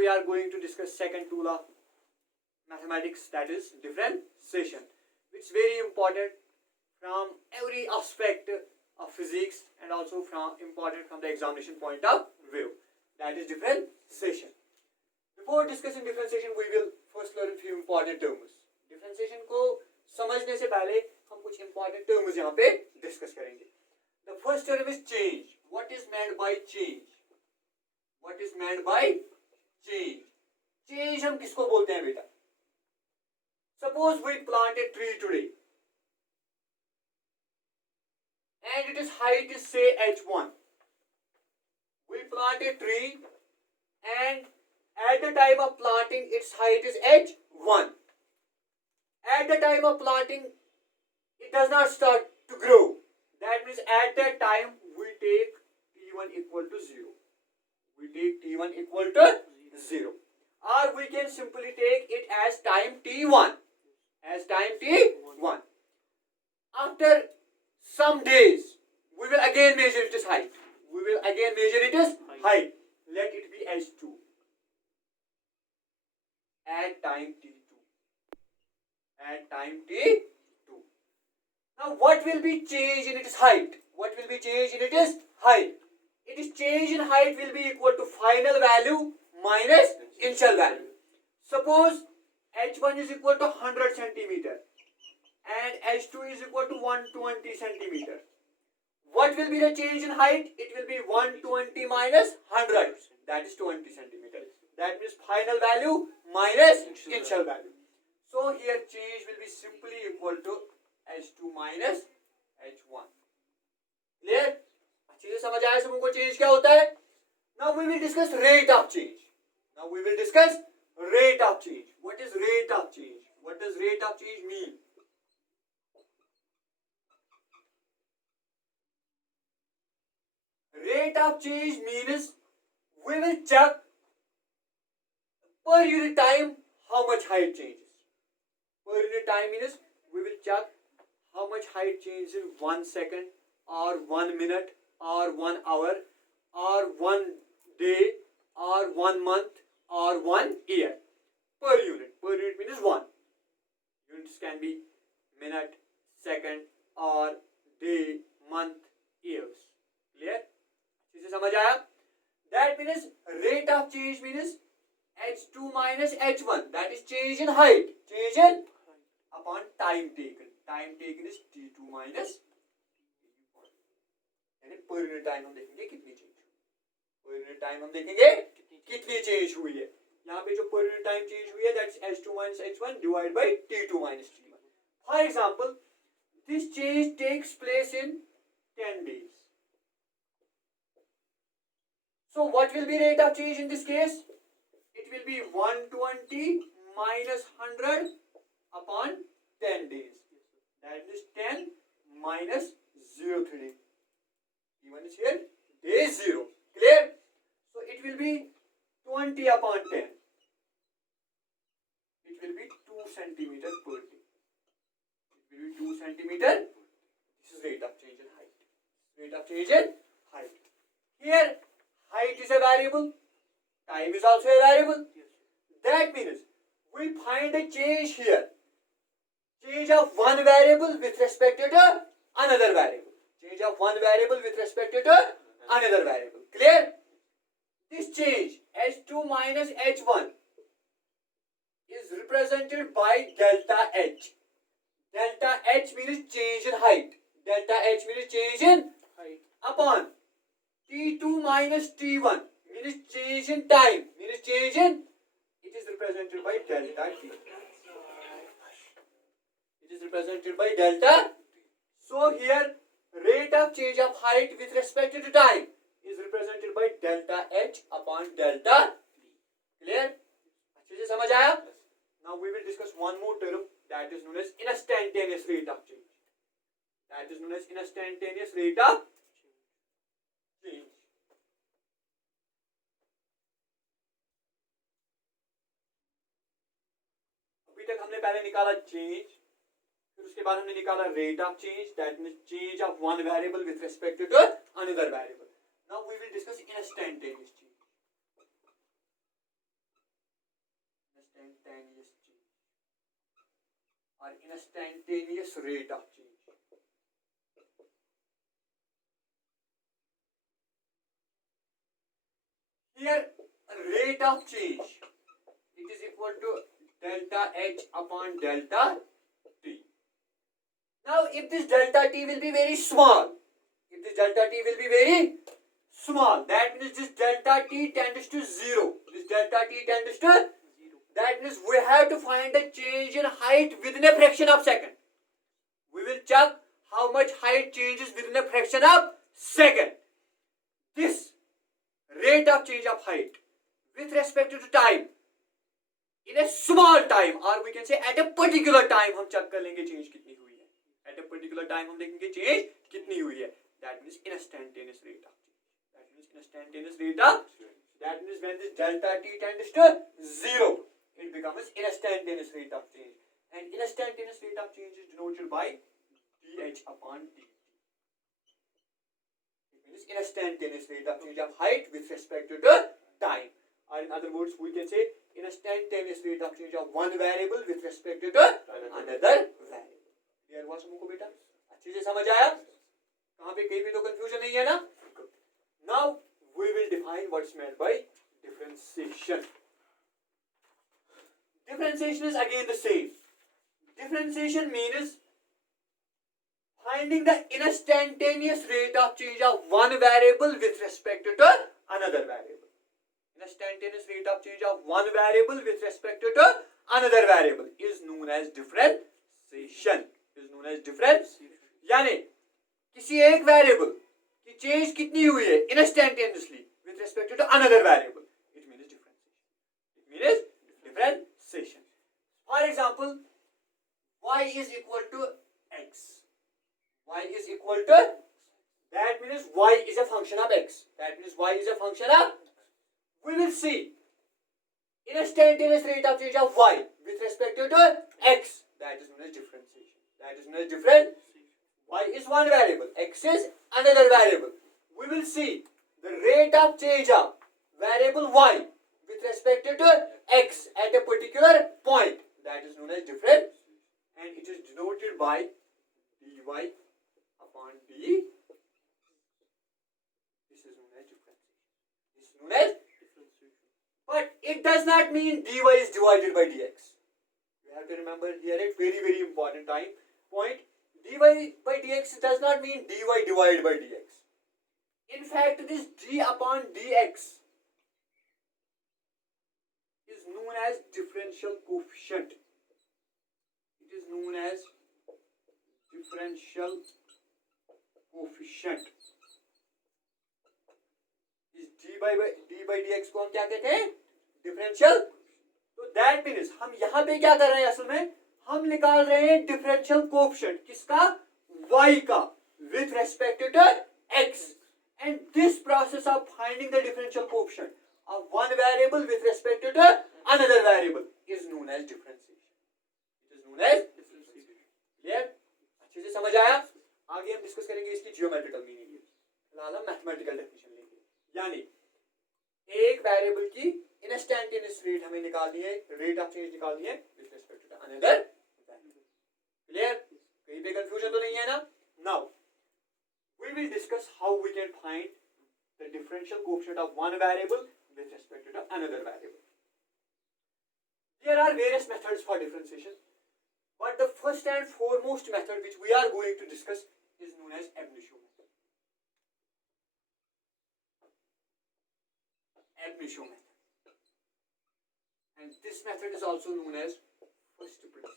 we are going to discuss second tool of mathematics, that is differentiation, which is very important from every aspect of physics and also important from the examination point of view, that is differentiation. Before discussing differentiation, we will first learn few important terms. Differentiation को समझने से पहले हम कुछ important terms यहाँ पे discuss करेंगे. The first term is change. What is meant by change? What is meant by change? Change हम किसको बोलते हैं बेटा? Suppose we plant a tree today and its height is say h1. We plant a tree and at the time of planting its height is h1. At the time of planting it does not start to grow. That means at that time we take t1 equal to 0. We take t1 equal to 0. Or we can simply take it as time t1. As time t1. After some days, we will again measure its height. We will again measure its height. Let it be h2. At time t2. At time t2. Now what will be change in its height? What will be change in its height? Its change in height will be equal to final value minus initial value. Suppose h1 is equal to 100 centimeter and h2 is equal to 120 centimeter. What will be the change in height? It will be 120 minus 100. That is 20 centimeter. That means final value minus initial value. So here change will be simply equal to h2 minus h1. Clear? अच्छे से समझ आया सबको change क्या होता है? Now we will discuss rate of change. Now we will discuss rate of change. What is rate of change? What does rate of change mean? Rate of change means we will check per unit time how much height changes. Per unit time means we will check how much height changes in 1 second or 1 minute or 1 hour or 1 day or 1 month or 1 year. Per unit. Per unit means 1. Units can be minute, second or day, month, years. Clear? इसे समझ आया? That means rate of change means h2 minus h1. That is change in height. Change in upon time taken. Time taken is t2 minus यानी per unit time हम देखेंगे कितनी change हुई. Per unit time हम देखेंगे कितनी change हुई है. यहाँ पे जो per unit time change हुई है that is h2 minus h1 divided by t2 minus t1. For example, this change takes place in 10 days. So what will be rate of change in this case? It will be 120 minus 100 upon 10 days. That is 10 minus 0 3. T1 is here, day 0. Clear? So it will be 20 upon 10. It will be 2 centimeter per day. It will be 2 centimeter. This is rate of change in height. Rate of change in height. Here, height is a variable. Time is also a variable. That means we find a change here. Change of one variable with respect to another variable. Change of one variable with respect to another variable. Clear? This change h2 minus h1 is represented by delta h. Delta h means change in height. Delta h means change in height upon t2 minus t1 means change in time. Means change in. It is represented by delta t. It is represented by delta. So here rate of change of height with respect to time is represented by delta h upon delta t. Clear? अच्छे से समझ आया? Now we will discuss one more term that is known as instantaneous rate of change. That is known as instantaneous rate of change. अभी तक हमने पहले निकाला change, फिर उसके बाद हमने निकाला rate of change, that means change of one variable with respect to another variable. Now we will discuss instantaneous change. instantaneous change or instantaneous rate of change. Here, rate of change, it is equal to delta H upon delta T. Now, if this delta T will be very small, that means this delta T tends to 0. That means we have to find the change in height within a fraction of second. We will check how much height changes within a fraction of second. This rate of change of height with respect to time in a small time, or we can say at a particular time, हम check कर लेंगे change कितनी हुई है. At a particular time हम देखेंगे change कितनी हुई है. That means instantaneous rate of change. That means when this delta T tends to 0, it becomes instantaneous rate of change. And instantaneous rate of change is denoted by dH upon dt. It means instantaneous rate of change of height with respect to time. Or in other words, we can say instantaneous rate of change of one variable with respect to another variable. Clear हुआ सबको बेटा? अच्छे से समझ आया? कहाँ पे कहीं भी तो confusion नहीं है ना? Now we will define what's meant by differentiation. Differentiation is again the same. Differentiation means finding the instantaneous rate of change of one variable with respect to another variable. Instantaneous rate of change of one variable with respect to another variable is known as differentiation. यानी किसी एक variable की change कितनी हुई है instantaneously with respect to another variable, it means differentiation. For example, y is equal to x. That means y is a function of x. We will see instantaneous rate of change of y with respect to x. That is known as differentiation. Y is one variable, x is another variable. We will see the rate of change of variable y with respect to x at a particular point. That is known as differentiation, and it is denoted by dy upon d. This is known as differentiation. But it does not mean dy is divided by dx. You have to remember here a very important point. Dy by dx does not mean dy divided by dx. In fact, this d upon dx is known as differential coefficient. This d by dx को हम क्या कहते हैं? Differential. तो that means हम यहाँ पे क्या कर रहे हैं? असल में हम निकाल रहे हैं differential coefficient किसका? y का with respect to x. And this process of finding the differential coefficient of one variable with respect to another variable is known as differentiation. Clear? अच्छे से समझ आया? आगे हम डिस्कस करेंगे इसकी जियोमेट्रिकल मीनिंग. फिलहाल हम मैथमेटिकल डेफिनेशन लेंगे. यानी एक वेरिएबल की इंस्टेंटेनियस रेट हमें निकालनी है, रेट ऑफ चेंज निकालनी है with respect to another variable. Clear? कहीं पे कंफ्यूजन तो नहीं है ना? Now we will discuss how we can find the differential coefficient of one variable with respect to another variable. There are various methods for differentiation, but the first and foremost method which we are going to discuss is known as ab initio method. And this method is also known as first principle.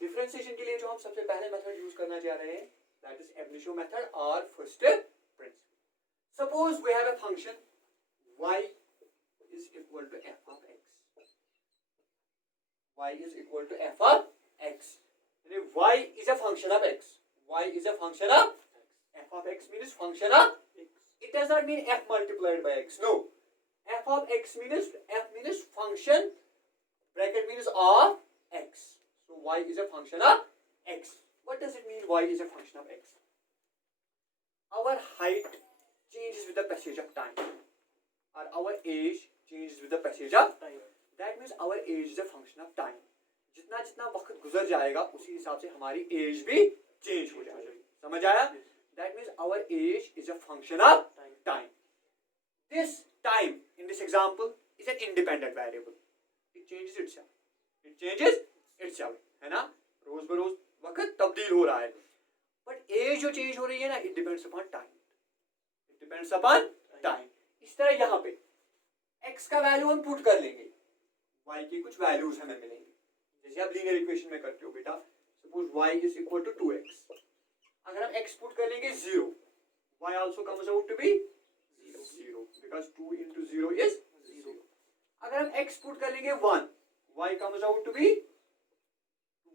Differentiation के लिए जो हम सबसे पहले method use करना चाह रहे हैं, that is ab initio method और first principle. Suppose we have a function y is equal to f of x. y is equal to f of x. y is a function of x. F of x means function of x. It does not mean f multiplied by x. No. F of x means function, bracket means of x. So y is a function of x. What does it mean y is a function of x? Our height changes with the passage of time, or our age changes with the passage of time. That means our age is a function of time. जितना जितना वक्त गुजर जाएगा उसी हिसाब से हमारी as भी चेंज हो जाएगी. समझ आया? That means our age is a function of time. This time in this example is an independent variable. It changes itself. It changes itself. है ना? रोज बरोज वक्त तब्दील हो रहा है. But age जो change हो रही है ना, it depends upon time. It depends upon time. इस तरह यहाँ पे x का वैल्यू हम पुट कर लेंगे, y की कुछ वैल्यूज हमें मिलेंगे. जैसे आप लीनियर इक्वेशन में करते हो बेटा, suppose y is equal to 2x. अगर हम x पुट कर लेंगे 0, y also comes out to be 0 because 2 into 0 is 0. अगर हम x पुट कर लेंगे 1, y comes out to be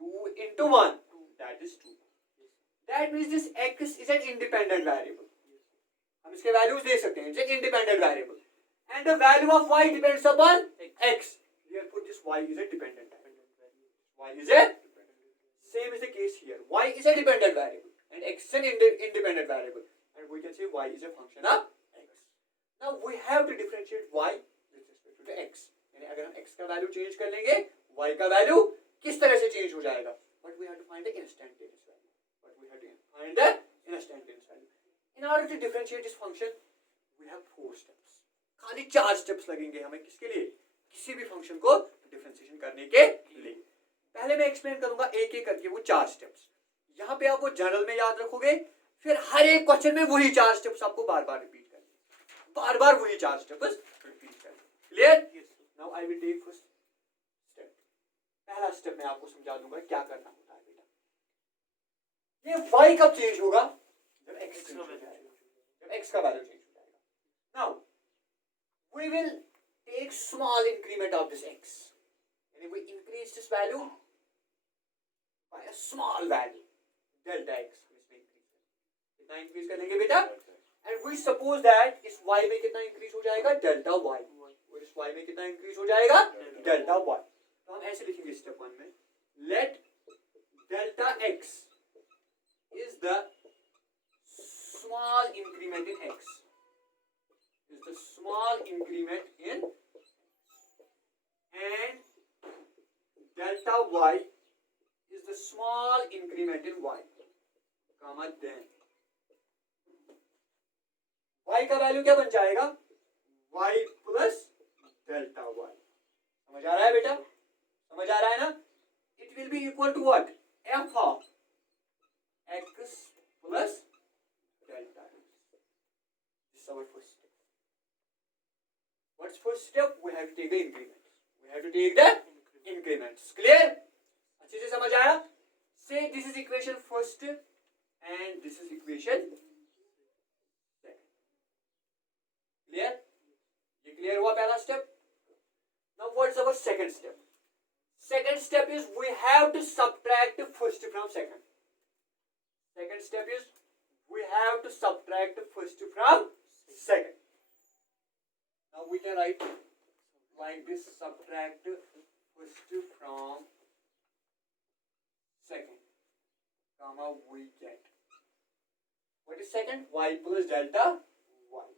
2 into 1, that is 2. That means this x is an independent variable. हम इसके वैल्यूज दे सकते हैं. It's an independent variable, and the value of y depends upon x. Therefore, this y is a dependent variable. Y is a same is the case here. Y is a dependent variable, and x is an independent variable, and we can say y is a function of x. Now we have to differentiate y with respect to x. यानी अगर हम x का value change कर लेंगे, y का value किस तरह से चेंज हो जाएगा? But we have to find the instantaneous value. In order to differentiate this function, we have 4 steps. खाली 4 steps लगेंगे हमें. किसके लिए? किसी भी फंक्शन को डिफरेंशिएशन करने के लिए. पहले मैं एक्सप्लेन करूंगा एक एक करके वो 4 स्टेप्स. यहाँ पे आप वो जनरल में याद रखोगे, फिर हर एक क्वेश्चन में वही 4 स्टेप्स आपको बार बार रिपीट करने, बार बार वही 4 स्टेप्स रिपीट करने. Clear? Now I will take first step. पहला स्टेप मैं आपको समझा दूंगा क्या करना होता है बेटा. ये y कब चेंज होगा? जब x चेंज हो जाएगा, जब x का वैल्यू चेंज हो जाएगा. Now we will take small increment of this x, and if we increase this value by a small value delta x, कितना increase कर लेंगे बेटा? And we suppose that इस y में कितना increase हो जाएगा? delta y. और इस y में कितना increase हो जाएगा? delta y. तो हम ऐसे लिखेंगे स्टेप 1 में, let delta x is the small increment in x, is the small increment in, and delta y is the small increment in y, comma then y का वैल्यू क्या बन जाएगा? y plus delta y. समझ आ रहा है बेटा? समझ आ रहा है ना? It will be equal to what? f of x plus delta x. This is our first step. What's first step? We have to take the increments. We have to take the increments. Clear? अच्छे से समझ आया? Say this is equation first and this is equation second. Clear? ये clear हुआ पहला step? Now what's our second step? Second step is we have to subtract first from second. Second step is we have to subtract first from second. Now we can write like this: subtract first from second, comma we get. What is second? Y plus delta y.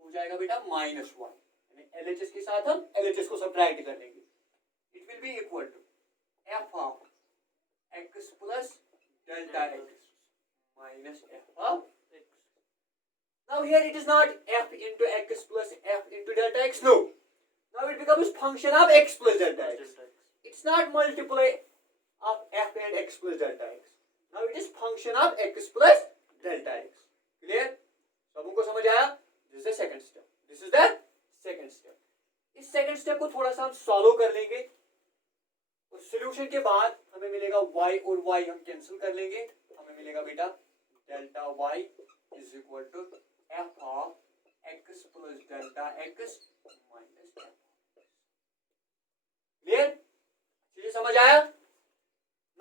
हो जाएगा बेटा minus y. LHS के साथ हम LHS को subtract कर लेंगे. It will be equal to f of x plus delta x minus f of x. Now here it is not f into x plus f into delta x. No. Now it becomes function of x plus delta x. It's not multiply of f and x plus delta x. Now it is function of x plus delta x. Clear? सबको समझ आया? This is the second step. This is the second step. इस second step को थोड़ा सा हम solve कर लेंगे. और solution के बाद हमें मिलेगा y और y हम cancel कर लेंगे. हमें मिलेगा बेटा delta y is equal to f of x plus delta x minus f. Clear? चलिए समझ आया?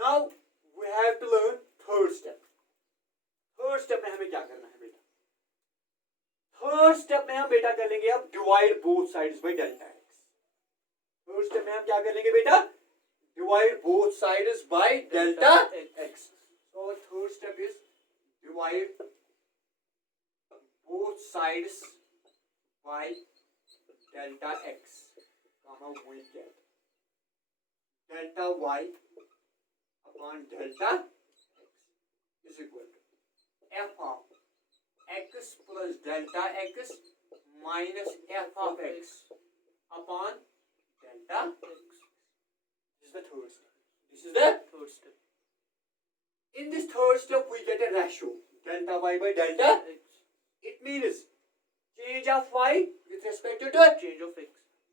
Now we have to learn third step. Third step में हमें क्या करना है बेटा? Third step में हम बेटा कर लेंगे अब divide both sides by delta x. Third step में हम क्या कर लेंगे बेटा? divide both sides by delta x. So our third step is divide both sides by delta x, comma we get delta y upon delta x is equal to f of x plus delta x minus f of x upon delta x. This is the third step. This is the third step. In this third step, we get a ratio delta y by delta x. It means change of y with respect to change of x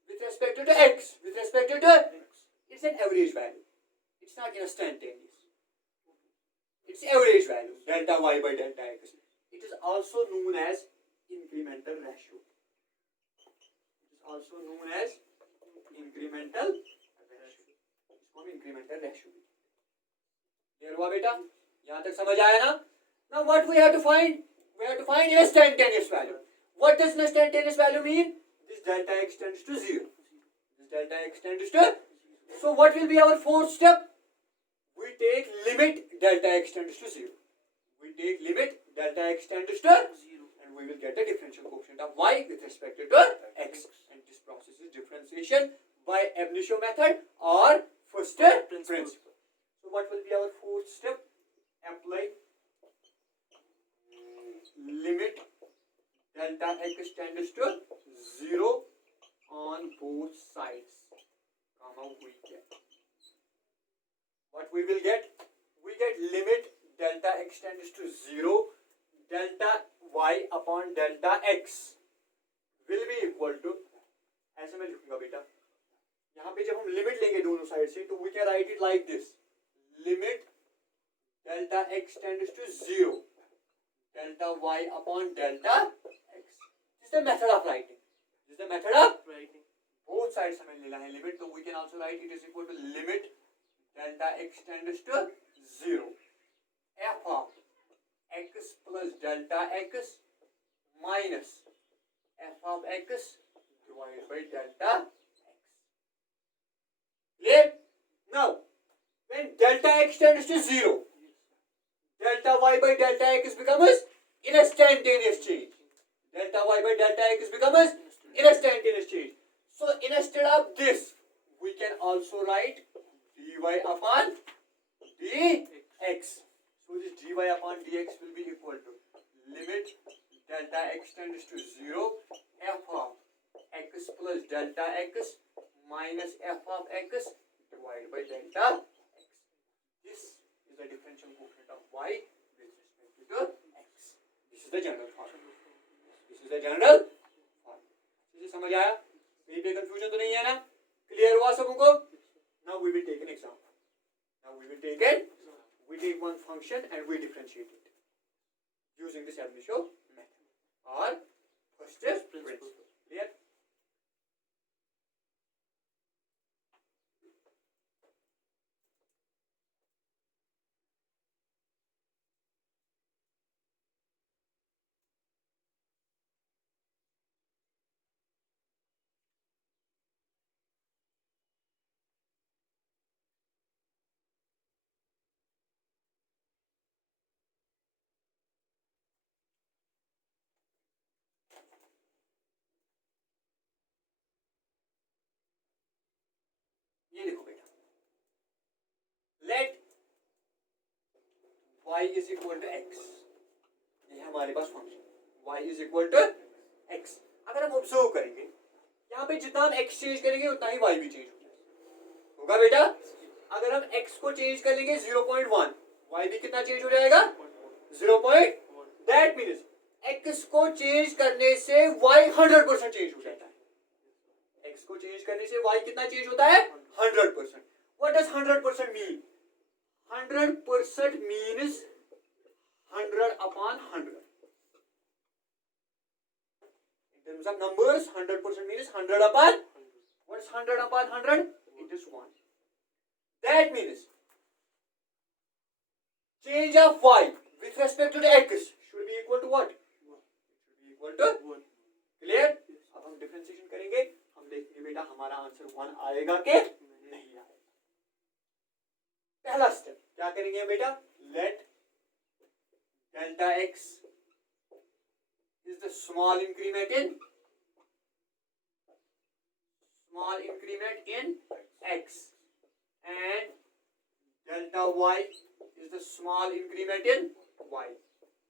with respect to x with respect to x. It's an average value. It's not instantaneous. It's average value delta y by delta x. It is also known as incremental ratio. It is also known as incremental ratio. इसको हम incremental ratio. Clear हुआ बेटा? यहाँ तक समझ आया ना? Now what we have to find? We have to find instantaneous value. What does instantaneous value mean? This delta x tends to 0. This delta x tends to 0. So what will be our fourth step? We take limit delta x tends to 0. We take limit delta x tends to 0 and we will get a differential coefficient of y with respect to x. And this process is differentiation by ab initio method or first principle. So what will be our fourth step? Apply limit delta x tends to 0 on both sides, comma we get. What we will get? We get limit delta x tends to 0, delta y upon delta x will be equal to, ऐसे मैं लिखूंगा बेटा, यहाँ पे जब हम limit लेंगे दोनों साइड से तो we can write it like this, limit delta x tends to 0, delta y upon delta x. This is the method of writing. This is the method of writing. Both sides हमें लेना है limit, तो we can also write it is equal to limit delta x tends to 0, f of x plus delta x minus f of x divided by delta x. Clear? Now, when delta x tends to 0, delta y by delta x becomes instantaneous change. Delta y by delta x becomes instantaneous change. So instead of this, we can also write dy upon dx. So this dy upon dx will be equal to limit delta x tends to 0, f of x plus delta x minus f of x divided by delta x. This is the differential coefficient of y with respect to x. This is the general formula. This is the general formula. इसे समझ आया? कहीं पे confusion तो नहीं है ना? Clear हुआ सबको? Now we will take an example. We take one function and we differentiate it using this ab initio method or first principle. Clear? ये देखो बेटा, let y is equal to x. ये है हमारे पास function y is equal to x. अगर हम observe करेंगे यहाँ पे जितना हम x चेंज करेंगे उतना ही y भी चेंज होगा बेटा. अगर हम x को चेंज कर लेंगे 0.1, y भी कितना चेंज हो जाएगा? 0. That means x को चेंज करने से y 100% चेंज हो जाता है. x को चेंज करने से y कितना चेंज होता है? 100%. What does 100% mean? 100% means 100 upon 100. In terms of numbers, 100% means 100 upon 100. What's 100 upon 100? It is 1. That means change of y with respect to the x should be equal to what? It should be equal to 1. Clear? अब हम differentiation करेंगे, हम देखेंगे बेटा हमारा answer 1 आएगा कि नहीं आएगा. पहला स्टेप क्या करेंगे बेटा, let delta x is the small increment in x and delta y is the small increment in y,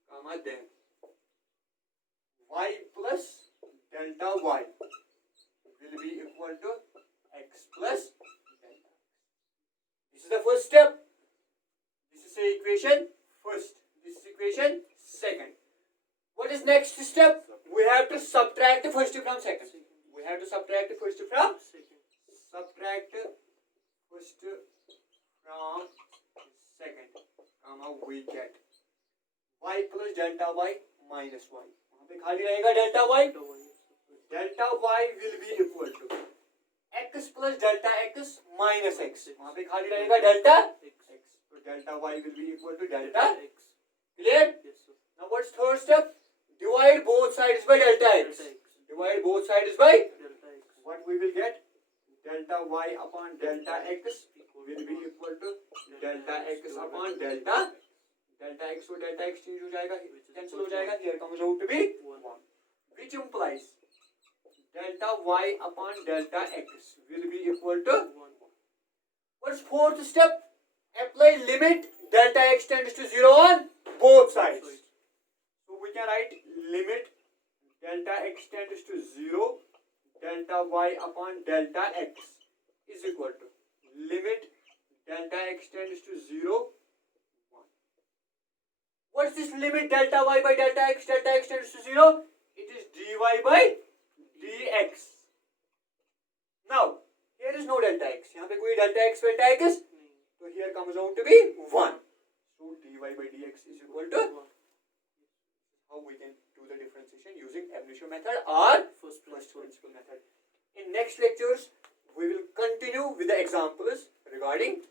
comma then y plus delta y will be equal to x plus delta. This is the first step. This is the equation first. This is equation second. What is next step? We have to subtract the first from second. We have to subtract the first from second. Subtract first from second, comma we get y plus delta y minus y. वहाँ पे खाली रहेगा delta y. Delta y will be equal to x plus delta x minus x. वहाँ पे खाली रहेगा delta x. So delta y will be equal to delta x. Clear? Yes, sir. Now what's third step? Divide both sides by delta x. Divide both sides by delta x. What we will get? Delta y upon delta x will be equal to delta x upon delta x. So delta x change हो जाएगा, cancel हो जाएगा. Here comes out to be 1, which implies delta y upon delta x will be equal to 1. What's fourth step? Apply limit delta x tends to 0 on both sides. So we can write limit delta x tends to 0, delta y upon delta x is equal to limit delta x tends to 0, 1. What's this limit delta y by delta x tends to 0? It is dy by dx. Now, here is no delta x. यहाँ पे कोई delta x so here comes out to be 1. So dy by dx is equal to 1. How we can do the differentiation using ab initio method or first principle method. In next lectures, we will continue with the examples regarding